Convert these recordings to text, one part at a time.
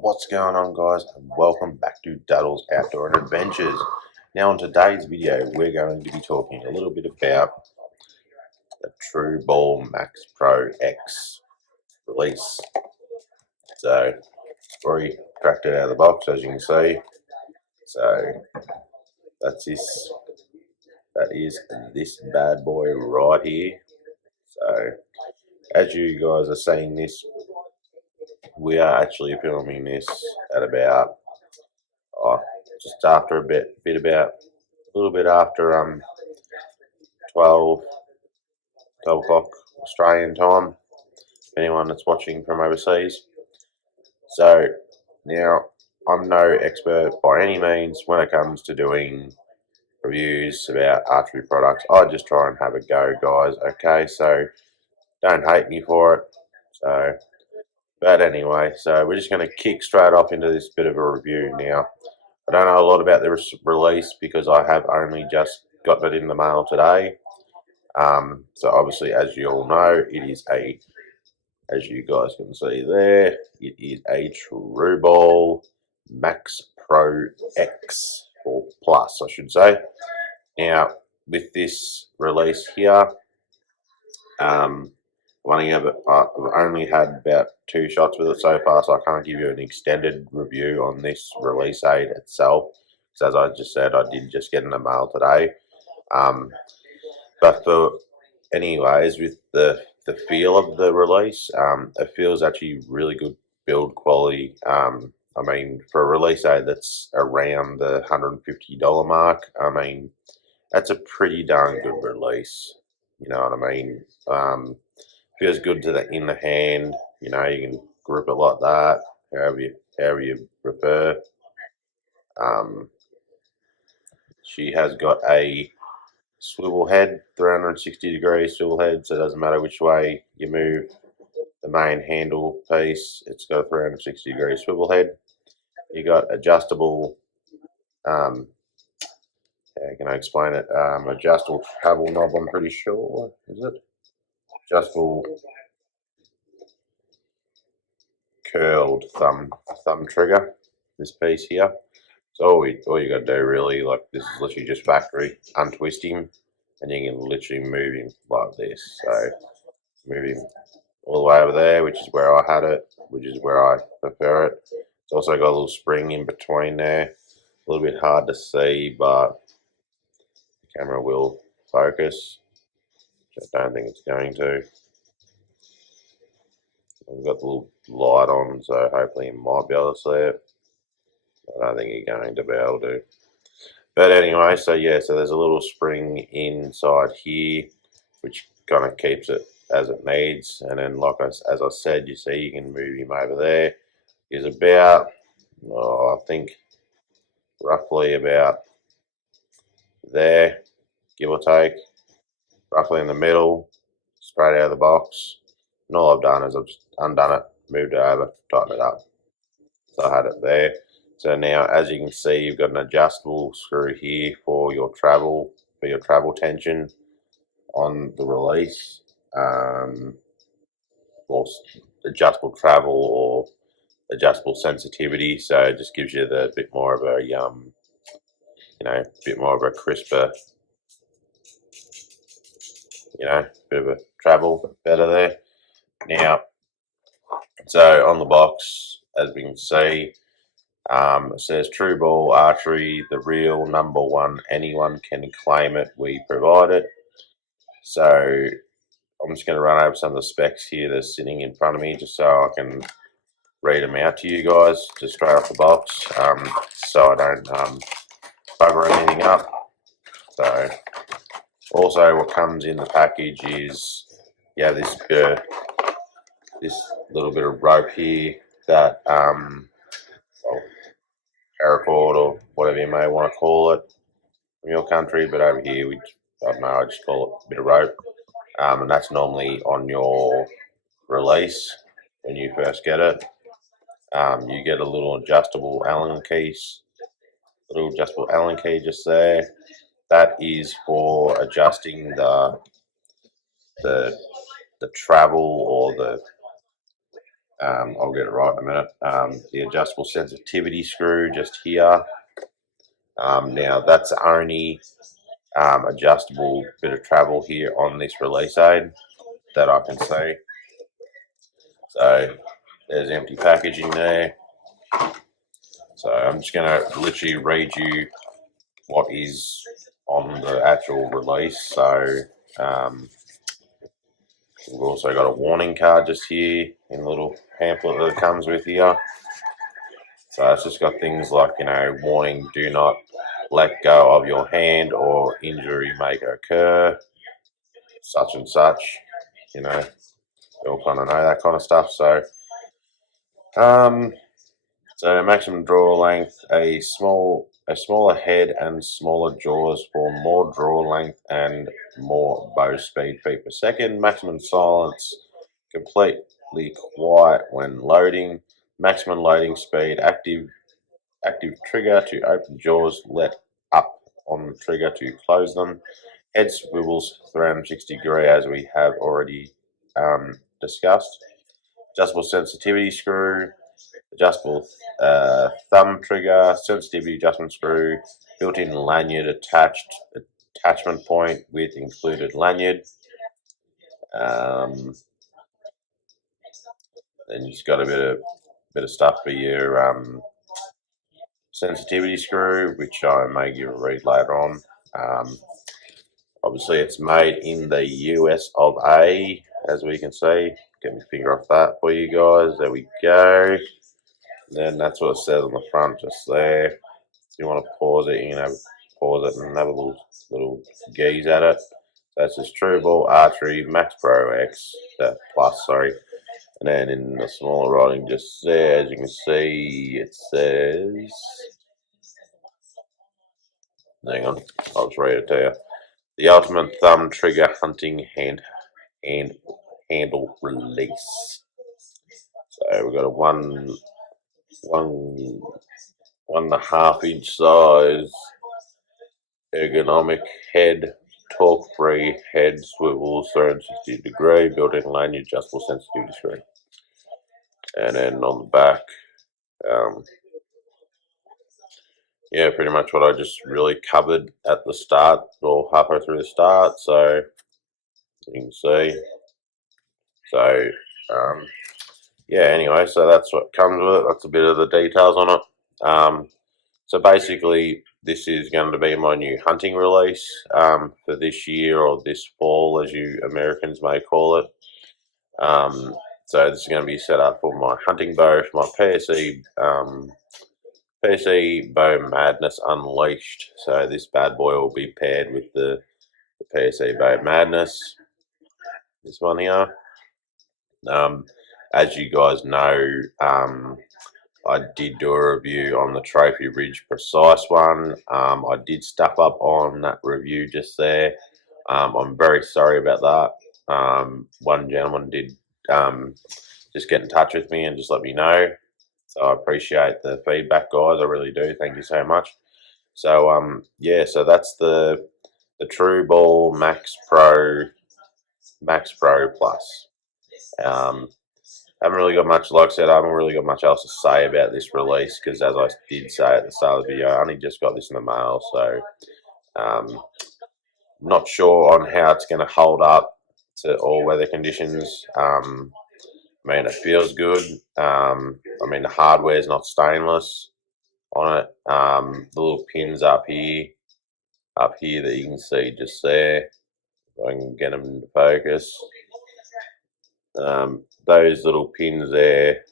What's going on, guys, and welcome back to Daddle's Outdoor and Adventures. Now, in today's video, we're going to be talking a little bit about the Truball Max Pro X release. So, already cracked it out of the box, as you can see. So, that's this. That is this bad boy right here. So, as you guys are seeing this, we are actually filming this at about just after a little bit after 12 o'clock Australian time, anyone that's watching from overseas. So now, I'm no expert by any means when it comes to doing reviews about archery products. I just try and have a go, guys, okay? So don't hate me for it. So, but anyway, so we're just going to kick straight off into this bit of a review now. I don't know a lot about the release because I have only just got it in the mail today. So obviously, as you all know, it is as you guys can see there, it is a Truball Max Pro X, or Plus, I should say. Now, with this release here, I've only had about 2 shots with it so far, so I can't give you an extended review on this release aid itself. Because as I just said, I did just get in the mail today. But anyways, with the feel of the release, it feels actually really good build quality. I mean, for a release aid that's around the $150 mark, I mean, that's a pretty darn good release. You know what I mean? Feels good in the hand. You know, you can grip it like that, however you prefer. She has got a swivel head, 360-degree swivel head, so it doesn't matter which way you move the main handle piece, it's got a 360-degree swivel head. You got adjustable, how can I explain it? Adjustable travel knob, I'm pretty sure, is it? Adjustable curled thumb trigger, this piece here. So all you got to do really, like, this is literally just factory, untwist him, and you can literally move him like this. So move him all the way over there, which is where I had it, which is where I prefer it. It's also got a little spring in between there. A little bit hard to see, but the camera will focus. I don't think it's going to. I've got the little light on, so hopefully you might be able to see it. I don't think you're going to be able to. But anyway, so yeah, so there's a little spring inside here, which kind of keeps it as it needs. And then, as I said, you see you can move him over there. He's about, I think, roughly about there, give or take, roughly in the middle, straight out of the box. And all I've done is I've just undone it, moved it over, tightened it up. So I had it there. So now, as you can see, you've got an adjustable screw here for your travel tension on the release, or adjustable travel or adjustable sensitivity. So it just gives you the bit more of a bit more of a crisper, bit of a travel better there. Now, so on the box, as we can see, it says Truball Archery, the real #1. Anyone can claim it. We provide it. So I'm just going to run over some of the specs here that's sitting in front of me, just so I can read them out to you guys, just straight off the box, so I don't bugger anything up. So also, what comes in the package is this little bit of rope here that paracord or whatever you may want to call it from your country, but over here I don't know, I just call it a bit of rope, and that's normally on your release when you first get it. You get a little adjustable Allen key just there. That is for adjusting the travel or I'll get it right in a minute. The adjustable sensitivity screw just here. Now that's only adjustable bit of travel here on this release aid that I can see. So there's empty packaging there. So I'm just going to literally read you what is on the actual release. So we've also got a warning card just here in a little pamphlet that comes with here. So it's just got things like, warning, do not let go of your hand or injury may occur, such and such, you all kind of know that kind of stuff. So, maximum draw length, a smaller head and smaller jaws for more draw length and more bow speed feet per second. Maximum silence, completely quiet when loading. Maximum loading speed, active trigger to open jaws, let up on the trigger to close them. Head swivels 360 degree as we have already discussed. Adjustable sensitivity screw, adjustable thumb trigger, sensitivity adjustment screw, built-in lanyard attachment point with included lanyard. Then you've got a bit of stuff for your sensitivity screw, which I may give a read later on. Obviously, it's made in the US of A, as we can see. Get my finger off that for you guys. There we go. Then that's what it says on the front, just there. If you want to pause it, you can pause it and have a little gaze at it. That's just truball, archery, Max Pro X, plus, sorry. And then in the smaller writing, just there, as you can see, it says. Hang on, I'll just read it to you. The ultimate thumb trigger hunting handle release. So we've got a one and a half inch size ergonomic head, torque free head, swivels 360 degree, built-in lanyard, adjustable sensitivity screen. And then on the back, yeah, pretty much what I just really covered at the start or halfway through the start. So you can see. So yeah, anyway, so that's what comes with it. That's a bit of the details on it. So basically, this is going to be my new hunting release for this year, or this fall, as you Americans may call it. So this is going to be set up for my hunting bow, for my PSE Bow Madness Unleashed. So this bad boy will be paired with the PSE Bow Madness. This one here. As you guys know, I did do a review on the Trophy Ridge Precise one. I did stuff up on that review just there. I'm very sorry about that. One gentleman did just get in touch with me and just let me know. So I appreciate the feedback, guys. I really do. Thank you so much. So yeah, so that's the truball Max Pro Plus. Haven't really got much, like I said, I haven't really got much else to say about this release, because as I did say at the start of the video, I only just got this in the mail, so not sure on how it's going to hold up to all weather conditions. I mean, it feels good. I mean, the hardware is not stainless on it. The little pins up here that you can see just there, if I can get them into focus. Those little pins there,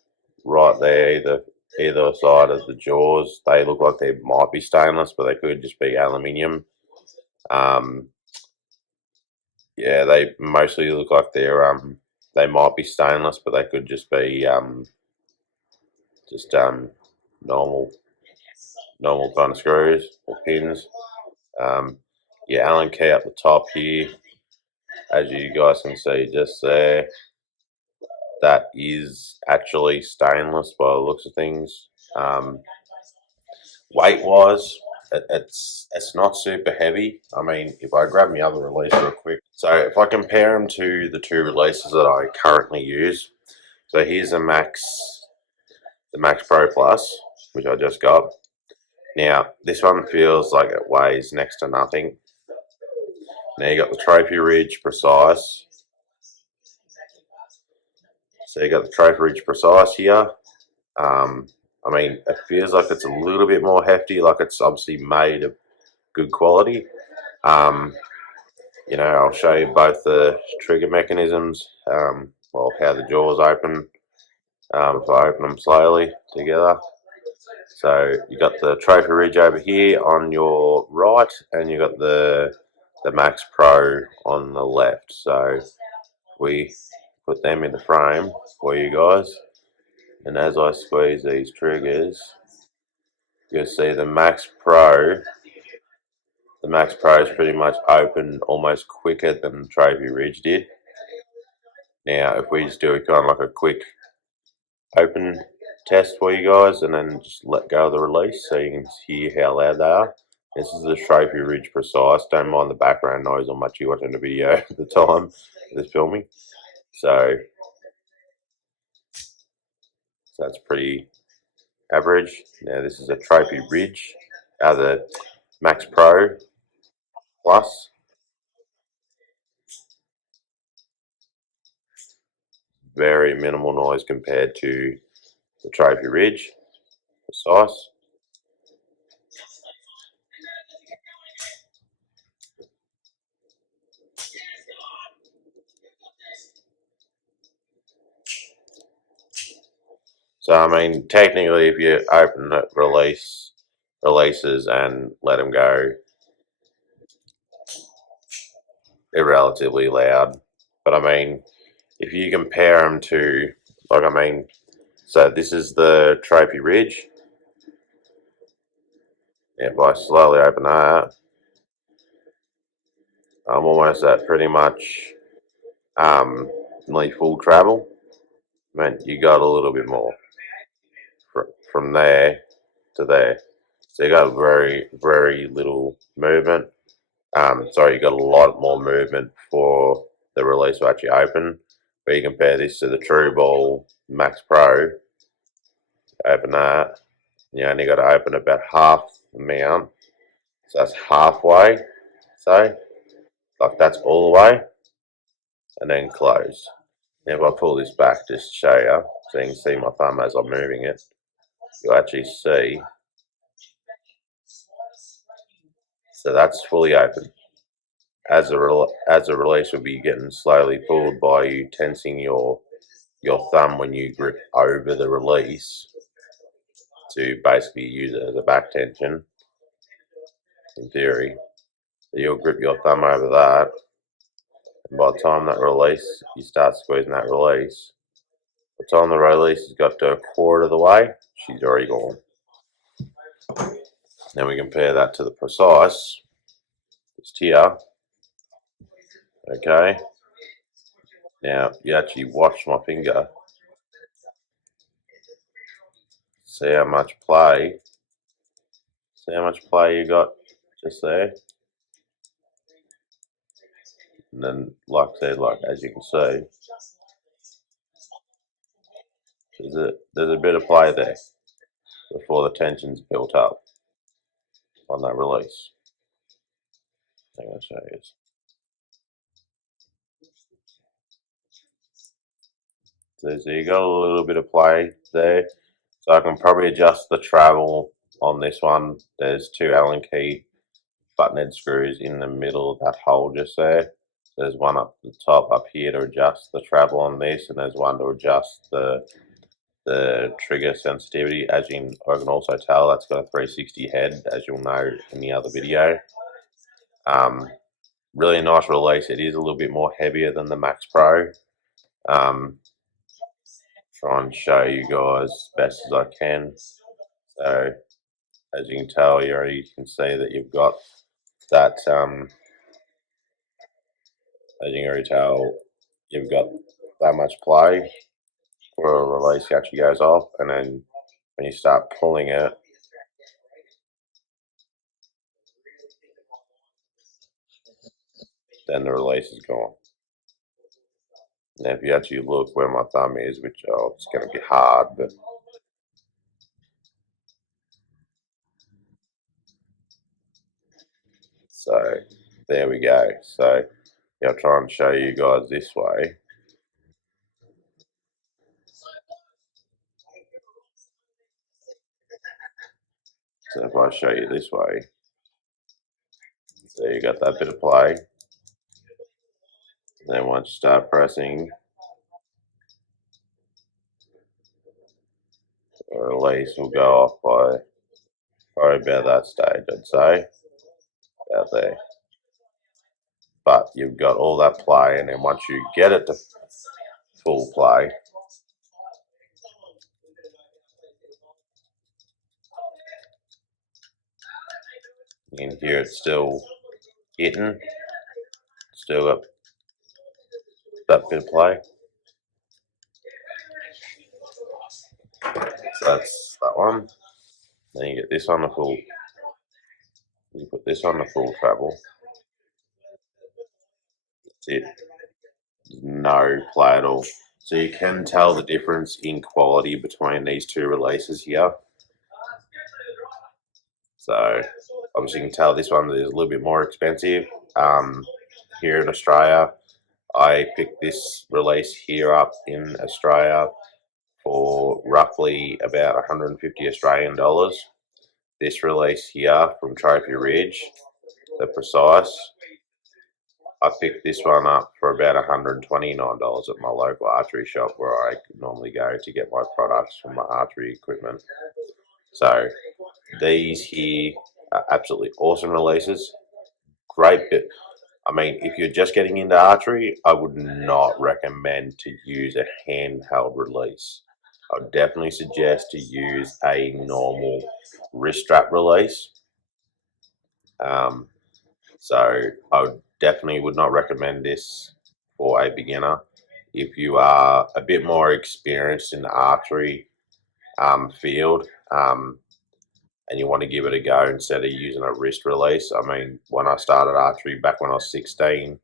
right there, either side of the jaws, they look like they might be stainless, but they could just be aluminium. Yeah, they mostly look like they might be stainless, but they could just be normal kind of screws or pins. Yeah, Allen key up the top here, as you guys can see just there. That is actually stainless by the looks of things. Weight wise, it's not super heavy. I mean, if I grab my other release real quick, so if I compare them to the two releases that I currently use, So here's the Max Pro Plus, which I just got. Now this one feels like it weighs next to nothing. Now you got the Trophy Ridge Precise. So you got the Trophy Ridge Precise here. I mean, it feels like it's a little bit more hefty, like it's obviously made of good quality. You know, I'll show you both the trigger mechanisms, well, how the jaws open, if I open them slowly together. So you got the Trophy Ridge over here on your right, and you got the Max Pro on the left. So we put them in the frame for you guys, and as I squeeze these triggers, you'll see the Max Pro. The Max Pro is pretty much opened almost quicker than the Trophy Ridge did. Now, if we just do a kind of like a quick open test for you guys and then just let go of the release so you can hear how loud they are. This is the Trophy Ridge Precise. Don't mind the background noise on much you're watching the video at the time of this filming. So that's pretty average. Now this is a Trophy Ridge, the Max Pro Plus. Very minimal noise compared to the Trophy Ridge Precise. So I mean, technically, if you open it, releases and let them go, they're relatively loud. But I mean, if you compare them to, like, I mean, so this is the Trophy Ridge. If I slowly open that, I'm almost at pretty much nearly full travel. Man, you got a little bit more from there to there. So you got very, very little movement. Sorry, you got a lot more movement for the release to actually open. But you compare this to the Truball Max Pro, open that, you only got to open about half the amount. So that's halfway. So, like that's all the way, and then close. Now if I pull this back just to show you, so you can see my thumb as I'm moving it, you'll actually see. So that's fully open. As a release will be getting slowly pulled by you tensing your thumb when you grip over the release to basically use it as a back tension, in theory. So you'll grip your thumb over that, and by the time that release, you start squeezing that release. By the time the release has got to a quarter of the way, she's already gone. Then we compare that to the Precise, just here. Okay. Now you actually watch my finger, see how much play, you got just there. And then, like I said, like as you can see, there's a bit of play there before the tension's built up on that release. I'm going to show you. So you got a little bit of play there. So I can probably adjust the travel on this one. There's two Allen key buttonhead screws in the middle of that hole just there. There's one up the top up here to adjust the travel on this, and there's one to adjust the trigger sensitivity. As I can also tell, that's got a 360 head, as you'll know in the other video. Really nice release. It is a little bit more heavier than the Max Pro. Try and show you guys as best as I can. So as you can tell, you already can see that you've got that. As you can already tell, you've got that much play for a release actually goes off, and then when you start pulling it, then the release is gone. Now, if you actually look where my thumb is, which it's going to be hard, but so there we go. So I'll try and show you guys this way. So if I show you this way, so you got that bit of play. Then once you start pressing, the release will go off by probably about that stage, I'd say, out there. But you've got all that play, and then once you get it to full play, you can hear it still hitting, still got that bit of play. So that's that one. Then you get this on the full. You put this on the full treble. That's it. There's no play at all. So you can tell the difference in quality between these two releases here. So obviously you can tell this one is a little bit more expensive. Here in Australia, I picked this release here up in Australia for roughly about 150 Australian dollars. This release here from Trophy Ridge, the Precise, I picked this one up for about $129 at my local archery shop where I normally go to get my products from my archery equipment. So these here are absolutely awesome releases. Great bit. I mean, if you're just getting into archery, I would not recommend to use a handheld release. I would definitely suggest to use a normal wrist strap release. So I definitely would not recommend this for a beginner. If you are a bit more experienced in the archery field and you want to give it a go instead of using a wrist release, I mean, when I started archery back when I was 16,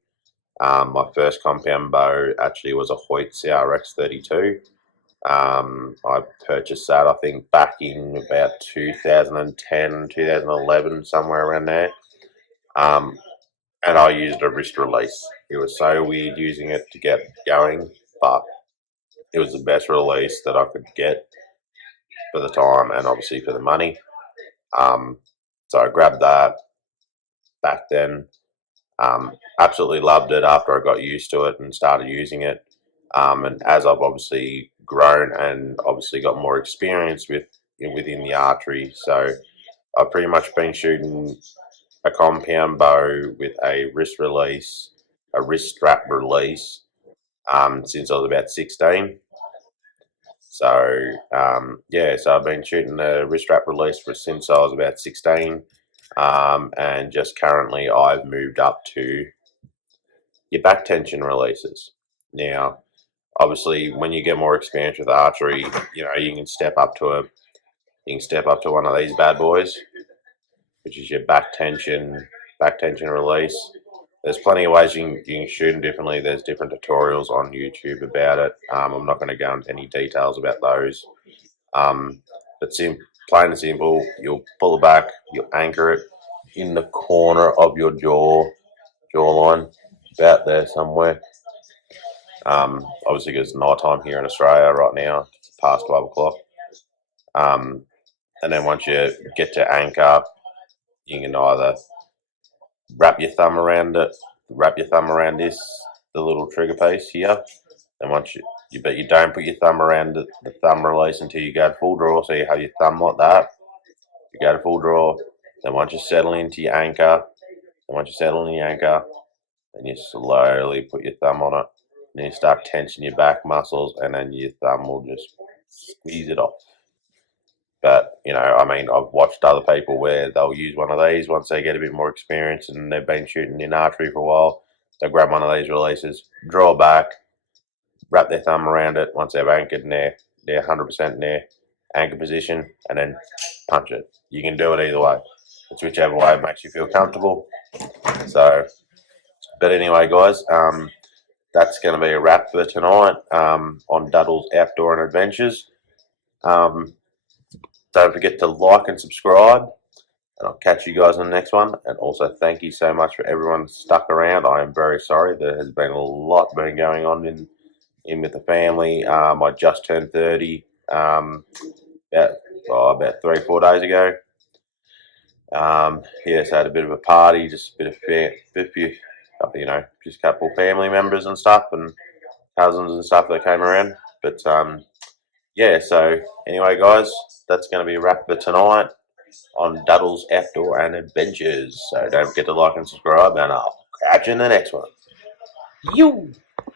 my first compound bow actually was a Hoyt CRX 32. I purchased that, I think, back in about 2010, 2011, somewhere around there. And I used a wrist release. It was so weird using it to get going, but it was the best release that I could get for the time and obviously for the money. So I grabbed that back then. Absolutely loved it after I got used to it and started using it. And as I've obviously grown and obviously got more experience within the archery, so I've pretty much been shooting a compound bow with a wrist release, a wrist strap release, since I was about 16. So yeah, so I've been shooting the wrist strap release since I was about 16, and just currently I've moved up to your back tension releases. Now, obviously, when you get more experience with archery, you can step up to one of these bad boys, which is your back tension release. There's plenty of ways you can shoot them differently. There's different tutorials on YouTube about it. I'm not going to go into any details about those. But plain and simple, you'll pull it back, you'll anchor it in the corner of your jawline, about there somewhere. Obviously, because it's night time here in Australia right now, it's past 12 o'clock. And then once you get to anchor, you can either wrap your thumb around this, the little trigger piece here. And once but you don't put your thumb around the thumb release until you go to full draw. So you have your thumb like that. You go to full draw. Then once you settle into your anchor, then you slowly put your thumb on it. Then you start tensing your back muscles, and then your thumb will just squeeze it off. But, I mean, I've watched other people where they'll use one of these once they get a bit more experience and they've been shooting in archery for a while. They'll grab one of these releases, draw back, wrap their thumb around it once they've anchored in they're 100% in their anchor position, and then punch it. You can do it either way. It's whichever way makes you feel comfortable. So, but anyway, guys, that's going to be a wrap for tonight on Duddle's Outdoor and Adventures. Don't forget to like and subscribe, and I'll catch you guys on the next one. And also, thank you so much for everyone stuck around. I am very sorry. There has been a lot going on in with the family. I just turned 30 about 3 or 4 days ago. So I had a bit of a party, just a few, just a couple family members and stuff, and cousins and stuff that came around. But so anyway, guys, that's going to be a wrap for tonight on Duddle's Outdoor and Adventures. So don't forget to like and subscribe, and I'll catch you in the next one. You.